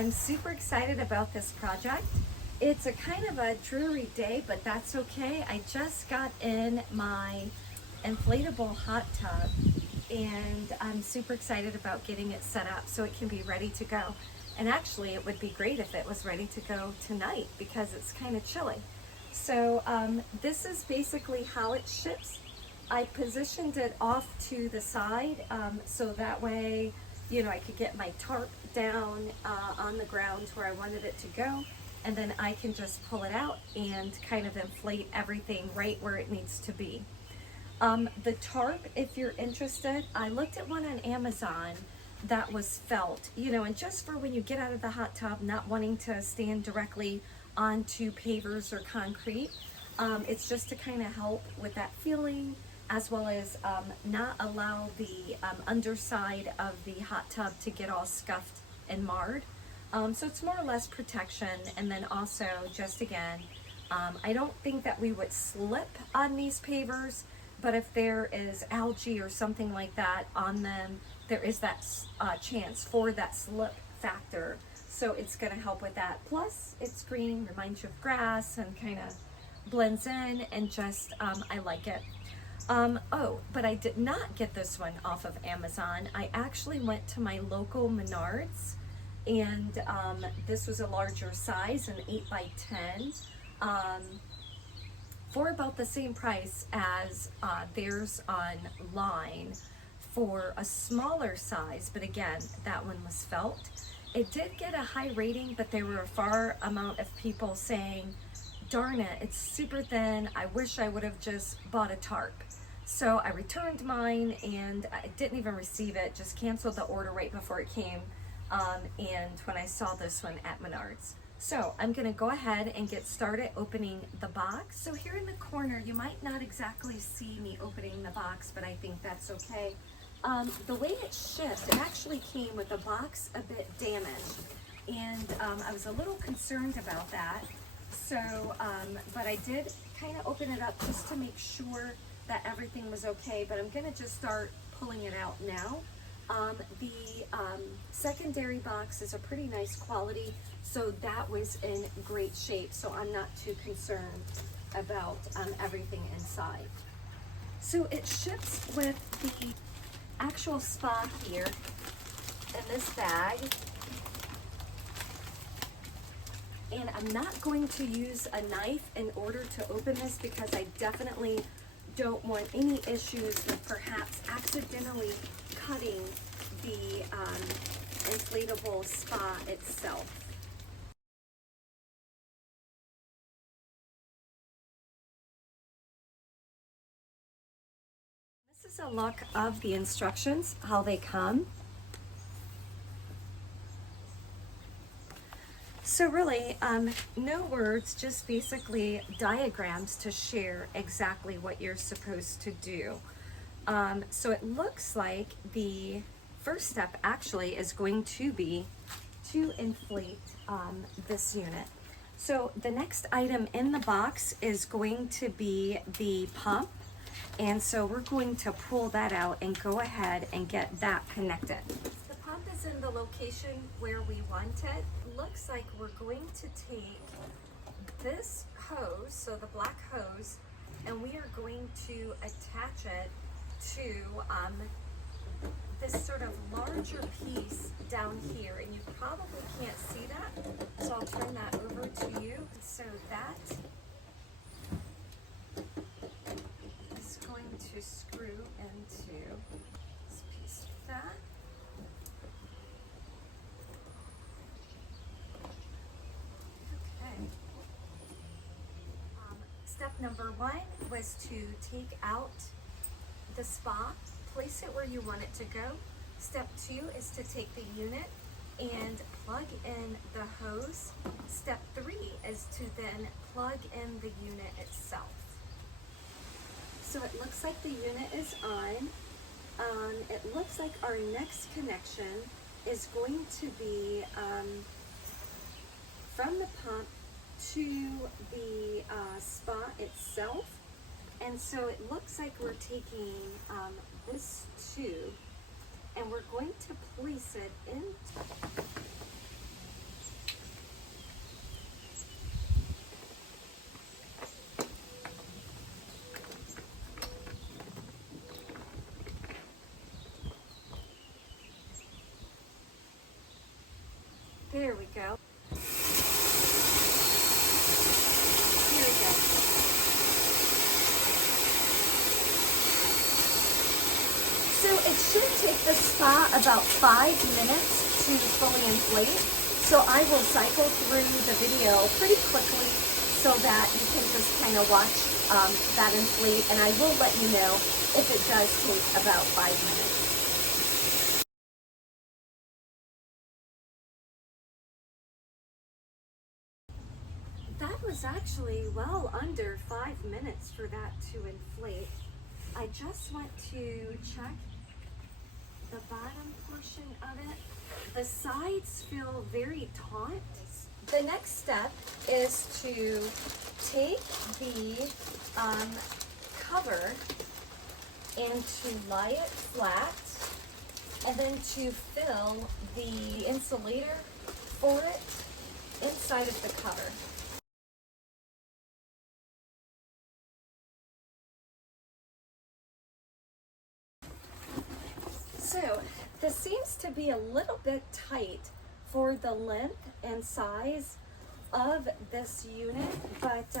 I'm super excited about this project. It's a kind of a dreary day, but that's okay. I just got in my inflatable hot tub and I'm super excited about getting it set up so it can be ready to go. And actually it would be great if it was ready to go tonight because it's kind of chilly. So this is basically how it ships. I positioned it off to the side so that way, you know, I could get my tarp down on the ground where I wanted it to go, and then I can just pull it out and kind of inflate everything right where it needs to be. The tarp, if you're interested, I looked at one on Amazon that was felt, you know, and just for when you get out of the hot tub, not wanting to stand directly onto pavers or concrete. It's just to kind of help with that feeling, as well as not allow the underside of the hot tub to get all scuffed and marred. So it's more or less protection, and then also just again, I don't think that we would slip on these pavers, but if there is algae or something like that on them, there is that chance for that slip factor. So it's gonna help with that. Plus it's green, reminds you of grass, and kind of blends in, and just, I like it. Oh, but I did not get this one off of Amazon. I actually went to my local Menards, and this was a larger size, an 8x10, for about the same price as theirs online for a smaller size, but again, that one was felt. It did get a high rating, but there were a far amount of people saying, darn it, it's super thin, I wish I would have just bought a tarp. So I returned mine and I didn't even receive it, just canceled the order right before it came, and when I saw this one at Menards. So I'm gonna go ahead and get started opening the box. So here in the corner, you might not exactly see me opening the box, but I think that's okay. The way it shipped, it actually came with the box a bit damaged, and I was a little concerned about that. So, but I did kind of open it up just to make sure that everything was okay, but I'm gonna just start pulling it out now. The secondary box is a pretty nice quality, so that was in great shape, so I'm not too concerned about everything inside. So it ships with the actual spa here in this bag. And I'm not going to use a knife in order to open this because I definitely don't want any issues with perhaps accidentally cutting the inflatable spa itself. This is a look of the instructions, how they come. So really, no words, just basically diagrams to share exactly what you're supposed to do. So it looks like the first step actually is going to be to inflate this unit. So the next item in the box is going to be the pump. And so we're going to pull that out and go ahead and get that connected. The pump is in the location where we want it. Looks like we're going to take this hose, so the black hose, and we are going to attach it to this sort of larger piece down here, and you probably can't see that, so I'll turn that over to you. So that is going to screw into this piece of that. Okay. Step number one was to take out the spa, place it where you want it to go. Step two is to take the unit and plug in the hose. Step three is to then plug in the unit itself. So it looks like the unit is on. It looks like our next connection is going to be from the pump to the spa itself. And so it looks like we're taking this tube and we're going to place it in. There we go. Here we go. So it should take the spa about 5 minutes to fully inflate. So I will cycle through the video pretty quickly so that you can just kind of watch that inflate, and I will let you know if it does take about 5 minutes. That was actually well under 5 minutes for that to inflate. I just went to check the bottom portion of it. The sides feel very taut. The next step is to take the cover and to lie it flat, and then to fill the insulator for it inside of the cover. So this seems to be a little bit tight for the length and size of this unit, but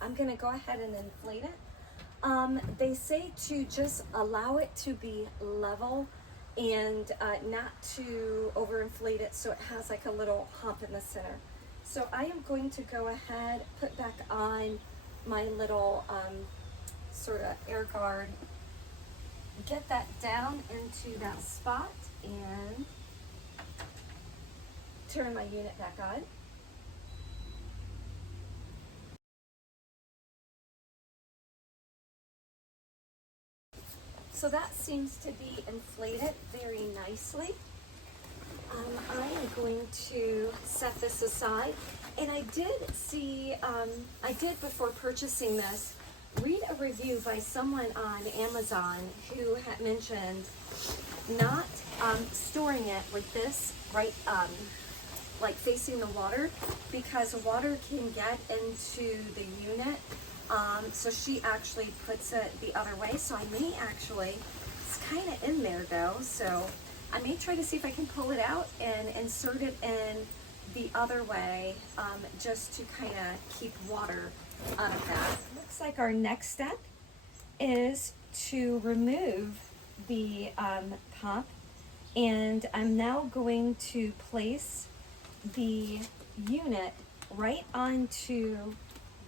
I'm gonna go ahead and inflate it. They say to just allow it to be level and not to overinflate it so it has like a little hump in the center. So I am going to go ahead, put back on my little sort of air guard, get that down into that spot, and turn my unit back on. So that seems to be inflated very nicely. I am going to set this aside. And I did see, I did before purchasing this, read a review by someone on Amazon who had mentioned not storing it with this right, like facing the water, because water can get into the unit. So she actually puts it the other way. So I may actually, it's kind of in there though, so I may try to see if I can pull it out and insert it in the other way, just to kind of keep water out of that. Looks like our next step is to remove the pump, and I'm now going to place the unit right onto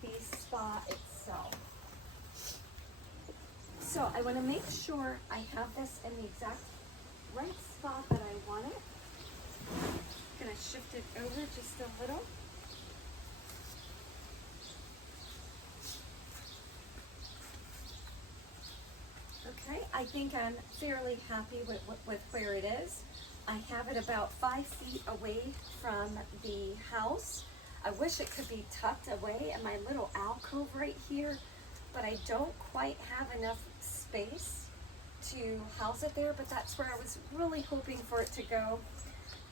the spa itself. So I want to make sure I have this in the exact right spot that I want it. I'm going to shift it over just a little. Okay, I think I'm fairly happy with where it is. I have it about 5 feet away from the house. I wish it could be tucked away in my little alcove right here, but I don't quite have enough space to house it there, but that's where I was really hoping for it to go.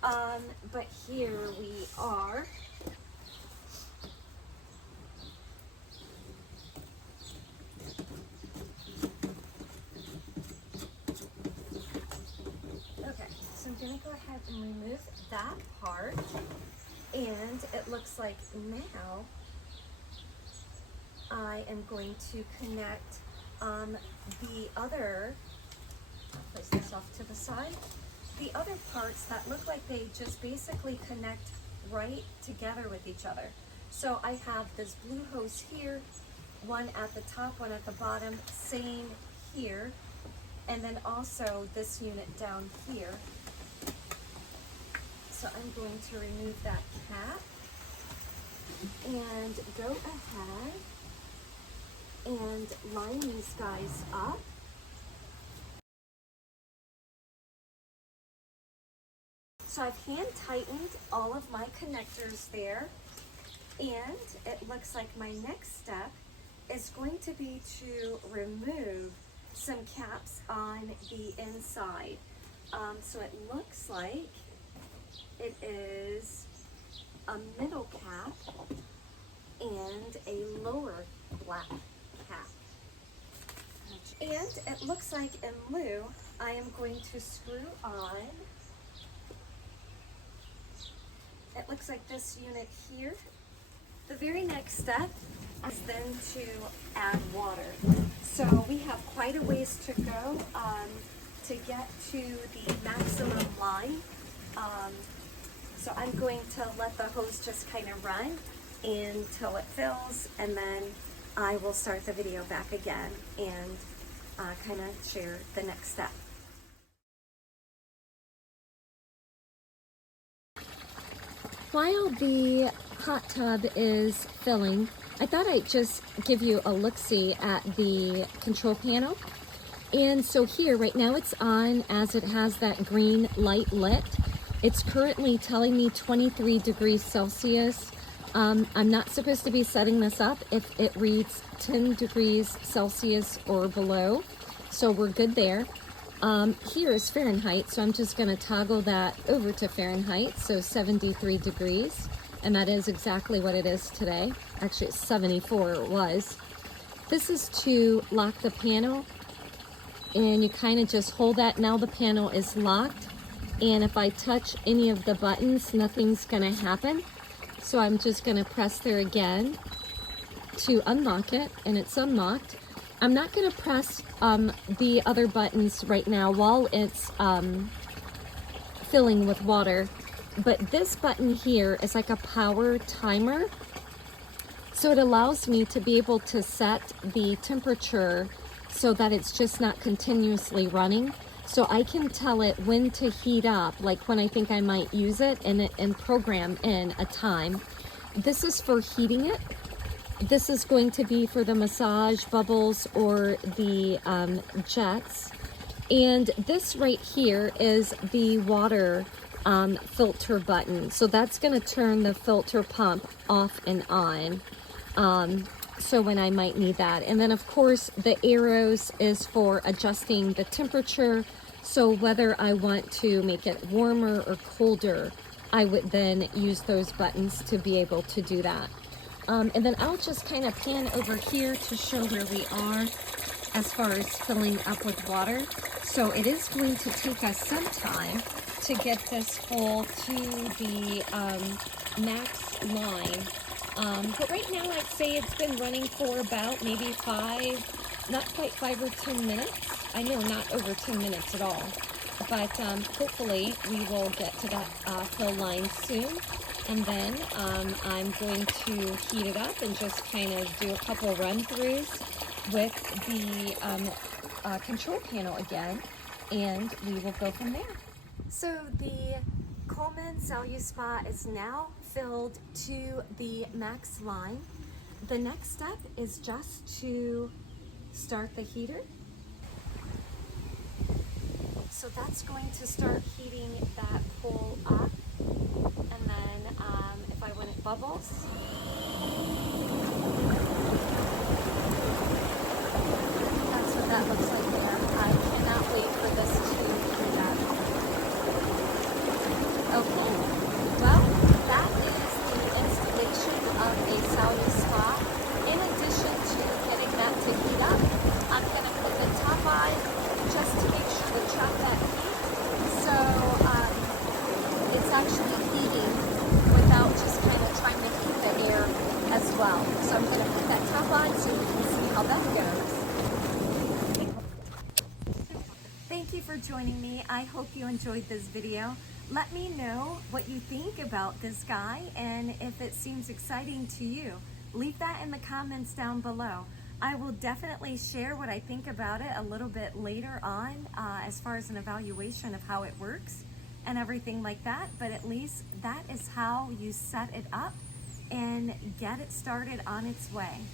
But here we are. Okay, so I'm gonna go ahead and remove that part, and it looks like now I am going to connect the other, I'll place this off to the side, the other parts that look like they just basically connect right together with each other. So I have this blue hose here, one at the top, one at the bottom, same here, and then also this unit down here. So I'm going to remove that cap and go ahead and line these guys up. So I've hand tightened all of my connectors there, and it looks like my next step is going to be to remove some caps on the inside. So it looks like it is a middle cap and a lower black cap. And it looks like in lieu, I am going to screw on, it looks like this unit here. The very next step is then to add water. So we have quite a ways to go to get to the maximum line. So I'm going to let the hose just kind of run until it fills, and then I will start the video back again and kind of share the next step. While the hot tub is filling, I thought I'd just give you a look-see at the control panel. And so here, right now it's on as it has that green light lit. It's currently telling me 23 degrees Celsius. I'm not supposed to be setting this up if it reads 10 degrees Celsius or below. So we're good there. Here is Fahrenheit, so I'm just gonna toggle that over to Fahrenheit, so 73 degrees. And that is exactly what it is today. Actually, it's 74 it was. This is to lock the panel, and you kind of just hold that. Now the panel is locked, and if I touch any of the buttons, nothing's gonna happen. So I'm just gonna press there again to unlock it, and it's unlocked. I'm not gonna press the other buttons right now while it's filling with water. But this button here is like a power timer. So it allows me to be able to set the temperature so that it's just not continuously running. So I can tell it when to heat up, like when I think I might use it, and program in a time. This is for heating it. This is going to be for the massage bubbles or the jets. And this right here is the water filter button. So that's going to turn the filter pump off and on. So when I might need that. And then of course the arrows is for adjusting the temperature. So whether I want to make it warmer or colder, I would then use those buttons to be able to do that. And then I'll just kind of pan over here to show where we are as far as filling up with water. So it is going to take us some time to get this full to the max line. But right now I'd say it's been running for about maybe 5, not quite 5 or 10 minutes. I know not over 10 minutes at all. But hopefully we will get to that fill line soon. And then I'm going to heat it up and just kind of do a couple run-throughs with the control panel again, and we will go from there. So the Coleman Salute Spa is now filled to the max line. The next step is just to start the heater. So that's going to start heating that pool up. And then if I want it bubbles, that's what that looks like there. I cannot wait for this to heat up. Okay, well, that is the installation of a Salute Spa. In addition to getting that to heat up, I'm going to put the top on just to make sure to trap that heat. So it's actually heating without just kind of trying to heat the air as well. So I'm going to put that top on so you can see how that goes. Thank you for joining me. I hope you enjoyed this video. Let me know what you think about this guy and if it seems exciting to you. Leave that in the comments down below. I will definitely share what I think about it a little bit later on as far as an evaluation of how it works and everything like that, but at least that is how you set it up and get it started on its way.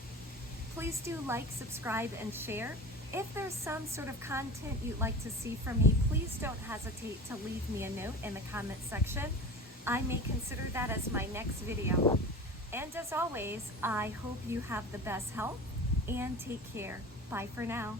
Please do like, subscribe, and share. If there's some sort of content you'd like to see from me, please don't hesitate to leave me a note in the comment section. I may consider that as my next video. And as always, I hope you have the best health and take care. Bye for now.